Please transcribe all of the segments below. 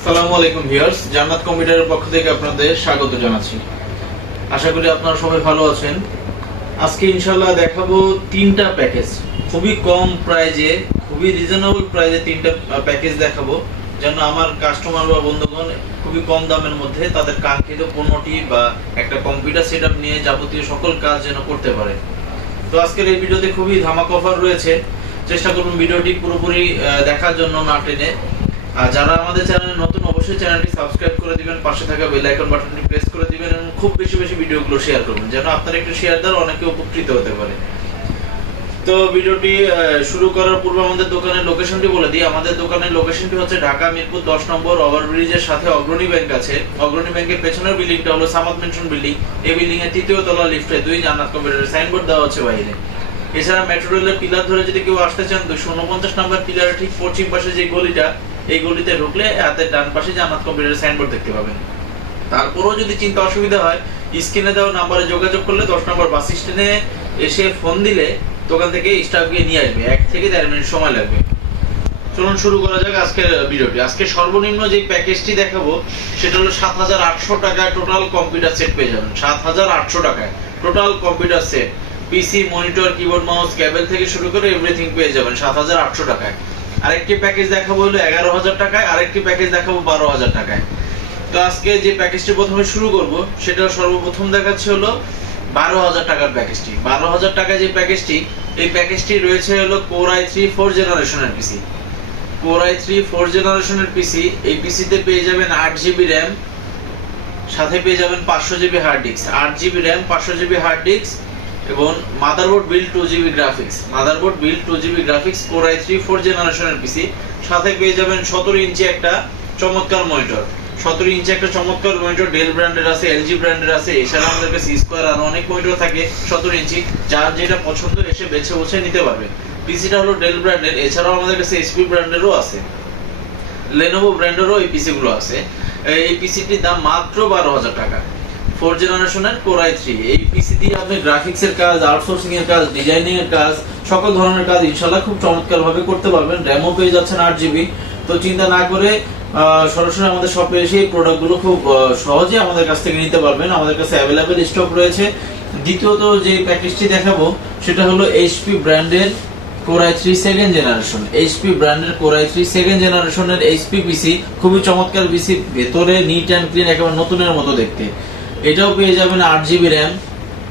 আসসালামু আলাইকুম ভিউয়ার্স, জান্নাত কম্পিউটারের পক্ষ থেকে আপনাদের স্বাগত জানাচ্ছি। আশা করি আপনারা সবাই ভালো আছেন। আজকে ইনশাআল্লাহ দেখাবো তিনটা প্যাকেজ, খুবই কম প্রাইজে, খুবই রিজনেবল প্রাইজে তিনটা প্যাকেজ দেখাবো, যেন আমার কাস্টমার বা বন্ধুগণ খুবই কম দামের মধ্যে তাদের কাঙ্ক্ষিত পণ্যটি বা একটা কম্পিউটার সেটআপ নিয়ে যাবতীয় সকল কাজ যেন করতে পারে। তো আজকের এই ভিডিওতে খুবই ধামাকা অফার রয়েছে, চেষ্টা করুন ভিডিওটি পুরোপুরি দেখার জন্য না টেনে। আর যারা আমাদের চ্যানেলে নতুন, অবশ্যই চ্যানেলটি সাবস্ক্রাইব করে দিবেন, পাশে থাকা বেল আইকন বাটনটি প্রেস করে দিবেন এবং খুব বেশি বেশি ভিডিওগুলো শেয়ার করবেন, যেন আপনার একটু শেয়ার দ্বারা অনেকে উপকৃত হতে পারে। তো ভিডিওটি শুরু করার পূর্বে আমাদের দোকানের লোকেশনটি বলে দিই। আমাদের দোকানের লোকেশনটি হচ্ছে ঢাকা মিরপুর 10 নম্বর ওভারব্রিজের সাথে অগ্রণী ব্যাংক আছে। অগ্রণী ব্যাংকের পেছনের বিল্ডিংটা হলো সামাদ মেনশন বিল্ডিং। এই বিল্ডিং এর তৃতীয় তলা লিফটে 2 জান্নাত কম্পিউটারের সাইনবোর্ড দেওয়া আছে বাইরে। এছাড়া মেট্রো রেলের পিলার ধরে যদি কেউ আসতে চান, 249 নম্বর পিলারের ঠিক পশ্চিম পাশে যে গলিটা, এই গলিতে ঢুকলে হাতের ডান পাশে জান্নাত কম্পিউটারের সাইনবোর্ড দেখতে পাবেন। তারপরেও যদি চিন্তা অসুবিধা হয়, স্ক্রিনে দেওয়া নাম্বারে যোগাযোগ করলে 10 নম্বর বাস স্ট্যান্ডে এসে ফোন দিলে দোকান থেকে স্টাফ গিয়ে নিয়ে আসবে। 1 থেকে 1.5 মিনিট সময় লাগবে। চলুন শুরু করা যাক আজকের ভিডিওটি। আজকে সর্বনিম্ন যে প্যাকেজটি দেখাবো সেটা হলো 7,800 টাকায় টোটাল কম্পিউটার সেট পেয়ে যাবেন। 7,800 টাকায় টোটাল কম্পিউটার সেট, পিসি, মনিটর, কিবোর্ড, মাউস, কেবল থেকে শুরু করে এভরিথিং পেয়ে যাবেন 7,800 টাকায়। আরেকটি প্যাকেজ দেখাবো হলো 11,000 টাকায়, আরেকটি প্যাকেজ দেখাবো 12,000 টাকায়। তো আজকে যে প্যাকেজটি প্রথমে শুরু করব সেটা সর্বপ্রথম দেখাচ্ছে হলো 12,000 টাকার প্যাকেজটি। 12,000 টাকায় যে প্যাকেজটি, এই প্যাকেজটি রয়েছে হলো Core i3 4 জেনারেশনের পিসি। Core i3 4 জেনারেশনের পিসি। এই পিসিতে পেয়ে যাবেন 8GB RAM, সাথে পেয়ে যাবেন 500GB hard disk. 8GB RAM, 500GB hard disk এবং motherboard build 2GB graphics. Motherboard build 2GB graphics, Core i3 4 জেনারেশনের পিসি। সাথে পেয়ে যাবেন 17 ইঞ্চি একটা চমৎকার মনিটর। 17 ইঞ্চি একটা চমৎকার মনিটর ডেল ব্র্যান্ডের আছে, এলজি ব্র্যান্ডের আছে। এছাড়া আমাদের কাছে স্কোয়ার আর অনেক মনিটর থাকে 17 ইঞ্চি, যার যেটা পছন্দ এসে বেছে বসে নিতে পারবে। পিসিটা হলো ডেল ব্র্যান্ডের, এছাড়াও আমাদের কাছে এইচপি ব্র্যান্ডেরও আছে, লেনোভো ব্র্যান্ডেরও এই পিসি গুলো আছে। এই পিসিটির দাম মাত্র 12,000 টাকা। 4 জেনারেশনের Core i3। এই পিসি দিয়ে আপনি গ্রাফিক্সের কাজ, আউটসোর্সিং এর কাজ, ডিজাইনিং এর কাজ, সকল ধরনের কাজ ইনশাআল্লাহ খুব চমৎকার ভাবে করতে পারবেন। র‍্যামও পেয়ে যাচ্ছেন 8GB। তো চিন্তা না করে সরাসরি আমাদের শপে এসে এই প্রোডাক্টগুলো খুব সহজে আমাদের কাছ থেকে নিতে পারবেন। আমাদের কাছে অ্যাভেলেবেল স্টক রয়েছে। দ্বিতীয়ত যে প্যাকেজটি দেখাবো সেটা হলো এইচপি ব্র্যান্ডের Core i3 second generation. HP ব্র্যান্ডের Core i3 সেকেন্ড জেনারেশনের এইচপি পিসি, খুবই চমৎকার পিসি, ভেতরে নিট অ্যান্ড ক্লিন, একেবারে নতুনের মতো দেখতে। এটাও পেয়ে যাবেন 8GB RAM,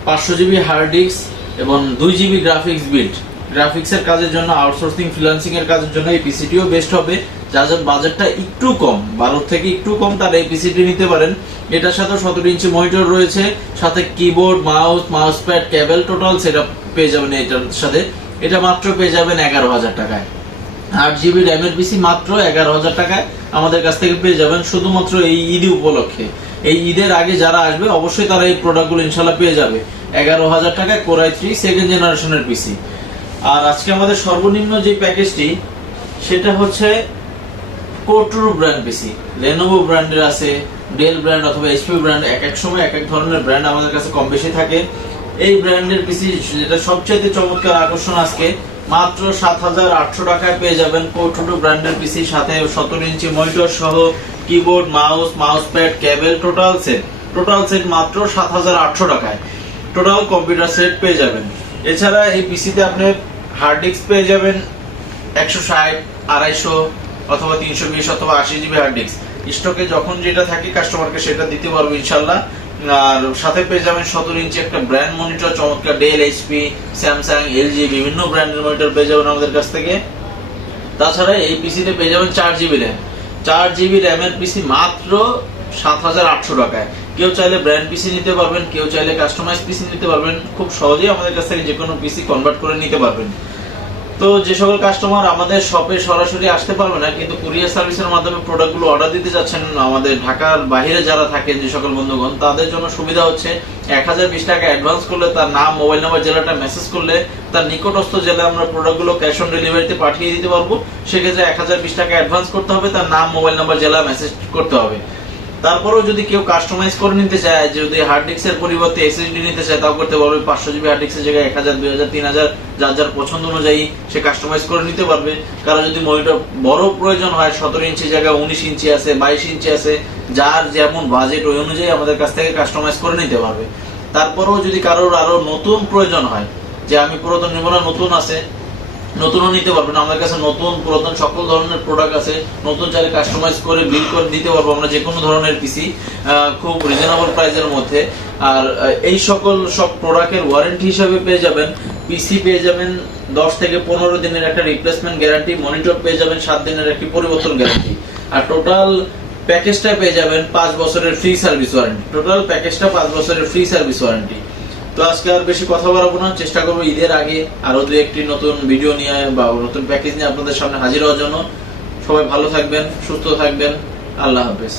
500GB hard disk এবং 2GB গ্রাফিক্স বিল্ড। গ্রাফিক্সের কাজের জন্য, আউটসোর্সিং, ফ্রিল্যান্সিং এর কাজের জন্য এই পিসিটিও বেস্ট হবে। যাদের বাজেটটা একটু কম, 12 থেকে একটু কম, তারা এই পিসিটি নিতে পারেন। এটার সাথে 17 ইঞ্চি মনিটর রয়েছে, সাথে কিবোর্ড, মাউস, মাউস প্যাড, কেবল, টোটাল সেটআপ পেয়ে যাবেন এটার সাথে। এটা মাত্র পেয়ে যাবেন 11,000 টাকায়। 8GB RAM এর পিসি মাত্র 11,000 টাকায় আমাদের কাছ থেকে পেয়ে যাবেন, শুধুমাত্র এই ঈদ উপলক্ষে। এই ঈদের আগে যারা আসবে অবশ্যই তারা এই প্রোডাক্টগুলো ইনশাআল্লাহ পেয়ে যাবে 11,000 টাকায় Core i3 সেকেন্ড জেনারেশনের পিসি। আর আজকে আমাদের সর্বনিম্ন যে প্যাকেজটি সেটা হচ্ছে Core ব্র্যান্ড পিসি। Lenovo ব্র্যান্ডের আছে, ডেল ব্র্যান্ড অথবা এইচপি ব্র্যান্ড, এক এক সময় এক এক ধরনের ব্র্যান্ড আমাদের কাছে কম বেশি থাকে। এই ব্র্যান্ডের পিসি যেটা সবচেয়ে চমৎকার আকর্ষণ, আজকে মাত্র 7,800 টাকায় পেয়ে যাবেন Core ব্র্যান্ডের পিসি, সাথে 17 ইঞ্চি মনিটর সহ কিবোর্ড, মাউস, মাউস প্যাড, কেবল, টোটাল সেট মাত্র 7,800 টাকায় টোটাল কম্পিউটার সেট পেয়ে যাবেন। এছাড়া এই পিসিতে আপনি হার্ড ডিস্ক পেয়ে যাবেন 160, 250 অথবা 320 অথবা 80GB হার্ড ডিস্ক। স্টকে যখন যেটা থাকে কাস্টমারকে সেটা দিতে পারবো ইনশাআল্লাহ। আর সাথে পেয়ে যাবেন 17 ইঞ্চি একটা ব্র্যান্ড মনিটর, চমৎকার ডেল, এইচপি, স্যামসাং, এলজি, বিভিন্ন ব্র্যান্ডের মনিটর পেয়ে যাবেন আমাদের কাছ থেকে। তাছাড়া এই পিসিতে পেয়ে যাবেন 4GB RAM। 4GB RAM এর পিসি মাত্র 7,800 টাকায়। কেউ চাইলে ব্র্যান্ড পিসি নিতে পারবেন, কেউ চাইলে কাস্টমাইজ পিসি নিতে পারবেন। খুব সহজেই আমাদের কাছ থেকে যে কোনো পিসি কনভার্ট করে নিতে পারবেন। তো যে সকল কাস্টমার আমাদের শপে সরাসরি আসতে পারবে না, কিন্তু কুরিয়ার সার্ভিসের মাধ্যমে প্রোডাক্টগুলো অর্ডার দিতে যাচ্ছেন, আমাদের ঢাকার বাইরে যারা থাকেন যে সকল বন্ধুগণ, তাদের জন্য সুবিধা হচ্ছে 1020 টাকা অ্যাডভান্স করলে, তার নাম, মোবাইল নাম্বার, জেলাটা মেসেজ করলে তার নিকটস্থ জেলায় আমরা প্রোডাক্টগুলো ক্যাশ অন ডেলিভারিতে পাঠিয়ে দিতে পারবো। সেক্ষেত্রে 1020 টাকা অ্যাডভান্স করতে হবে, তার নাম, মোবাইল নাম্বার, জেলা মেসেজ করতে হবে। তারপরেও যদি কেউ কাস্টমাইজ করে নিতে চায়, যদি হার্ড ডিস্কের পরিবর্তে এসএসডি নিতে চায়, তাও করতে পারবে। 500 জিবি হার্ড ডিস্কের জায়গায় 1000, 2000, 3000 যার যার পছন্দ অনুযায়ী সে কাস্টমাইজ করে নিতে পারবে। কারণ যদি মনিটর বড় প্রয়োজন হয়, 17 ইঞ্চি জায়গায় 19 ইঞ্চি আছে, 22 ইঞ্চি আছে, যার যেমন বাজেট ওই অনুযায়ী আমাদের কাছ থেকে কাস্টমাইজ করে নিতে পারবে। তারপরেও যদি কারোর আরো নতুন প্রয়োজন হয়, যে আমি পুরাতন নিব না, নতুন আছে, নতুনও নিতে পারবেন। আমাদের কাছে নতুন পুরাতন সকল ধরনের প্রোডাক্ট আছে। নতুন চাইলে কাস্টমাইজ করে বিল করে দিতে পারবো আমরা যে কোনো ধরনের পিসি খুব রিজনেবল প্রাইসের মধ্যে। আর এই সব প্রোডাক্টের ওয়ারেন্টি হিসাবে পেয়ে যাবেন, পিসি পেয়ে যাবেন 10 থেকে 15 দিনের একটা রিপ্লেসমেন্ট গ্যারান্টি, মনিটর পেয়ে যাবেন 7 দিনের একটি পরিবর্তন গ্যারান্টি, আর টোটাল প্যাকেজটা পেয়ে যাবেন 5 বছরের ফ্রি সার্ভিস ওয়ারেন্টি। টোটাল প্যাকেজটা 5 বছরের ফ্রি সার্ভিস ওয়ারেন্টি। তো আজকে আর বেশি কথা বাড়াবো না, চেষ্টা করবো ঈদের আগে আরো 2-1টি নতুন ভিডিও নিয়ে বা নতুন প্যাকেজ নিয়ে আপনাদের সামনে হাজির হওয়ার জন্য। সবাই ভালো থাকবেন, সুস্থ থাকবেন, আল্লাহ হাফেজ।